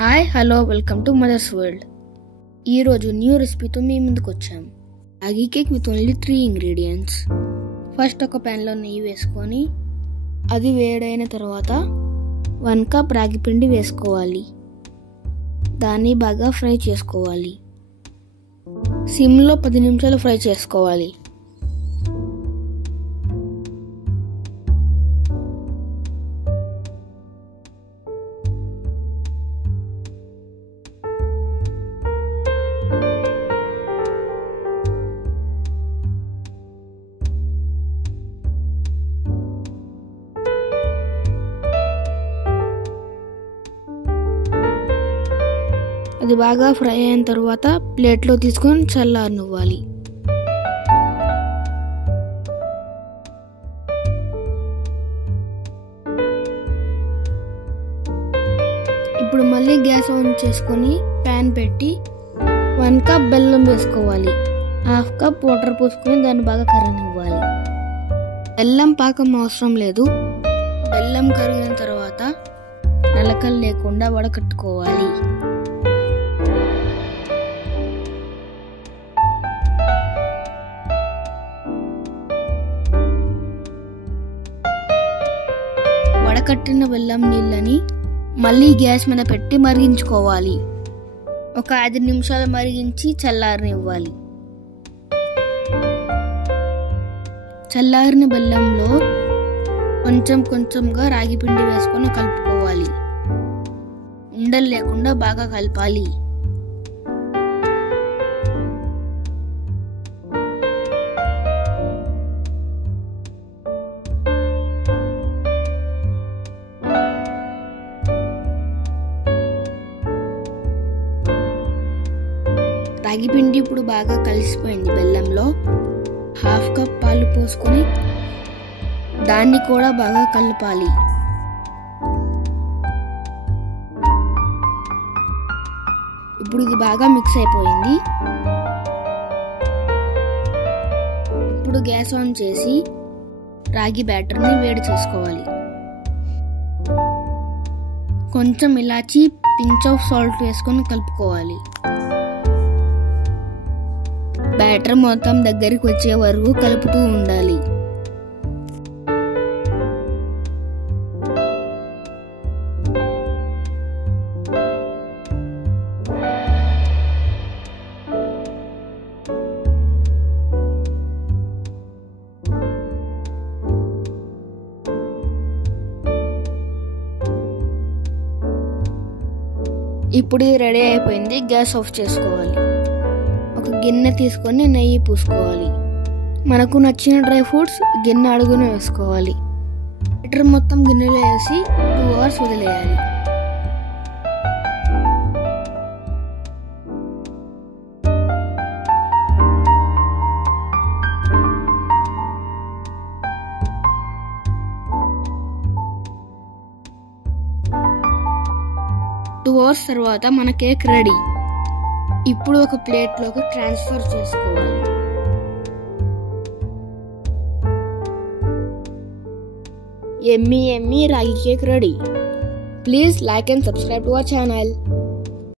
Hi hello welcome to mother's world. ఈరోజు new రెసిపీతో మీ ముందుకు వచ్చాము. Ragi cake with only 3 ingredients. First ఒక ప్యాన్లో నెయ్యి వేసుకొని అది వేడైన తర్వాత 1 కప్ రాగి పిండి వేసుకోవాలి. దాన్ని బాగా ఫ్రై చేసుకోవాలి. సిమ్లో 10 నిమిషాలు ఫ్రై చేసుకోవాలి. అది బాగా ఫ్రై అయిన తర్వాత ప్లేట్లో తీసుకొని చల్లారనివ్వాలి. ఇప్పుడు మళ్ళీ గ్యాస్ ఆన్ చేసుకొని ప్యాన్ పెట్టి 1 కప్ బెల్లం వేసుకోవాలి. 1/2 కప్ వాటర్ పోసుకొని దాన్ని బాగా కరగనివ్వాలి. బెల్లం పాకం అవసరం లేదు. బెల్లం కరిగిన తర్వాత నలకలు లేకుండా వడకట్టుకోవాలి. వడకట్టిన బెల్లం నీళ్ళని మళ్ళీ గ్యాస్ మీద పెట్టి మరిగించుకోవాలి. ఒక 5 నిమిషాలు మరిగించి చల్లారనివ్వాలి. చల్లారిన బెల్లంలో కొంచెం కొంచెంగా రాగి పిండి వేసుకొని కలుపుకోవాలి. ఉండలు లేకుండా బాగా కలపాలి. రాగి పిండి ఇప్పుడు బాగా కలిసిపోయింది. బెల్లంలో 1/2 కప్ పాలు పోసుకొని దాన్ని కూడా బాగా కలపాలి. ఇప్పుడు ఇది బాగా మిక్స్ అయిపోయింది. ఇప్పుడు గ్యాస్ ఆన్ చేసి రాగి బ్యాటర్ని వేడి చేసుకోవాలి. కొంచెం ఇలాచి, పించ్ ఆఫ్ సాల్ట్ వేసుకొని కలుపుకోవాలి. బ్యాటర్ మొత్తం దగ్గరికి వచ్చే వరకు కలుపుతూ ఉండాలి. ఇప్పుడు ఇది రెడీ అయిపోయింది. గ్యాస్ ఆఫ్ చేసుకోవాలి. ఒక గిన్నె తీసుకొని నెయ్యి పూసుకోవాలి. మనకు నచ్చిన డ్రై ఫ్రూట్స్ గిన్నె అడుగున వేసుకోవాలి. బ్యాటర్ మొత్తం గిన్నెలో వేసి 2 అవర్స్ వదిలేయాలి. టూ అవర్స్ తర్వాత మన కేక్ రెడీ. ఇప్పుడు ఒక ప్లేట్లోకి ట్రాన్స్ఫర్ చేసుకోవాలి. ఎమ్మీ రాగి cake ready. Please like and subscribe to our channel.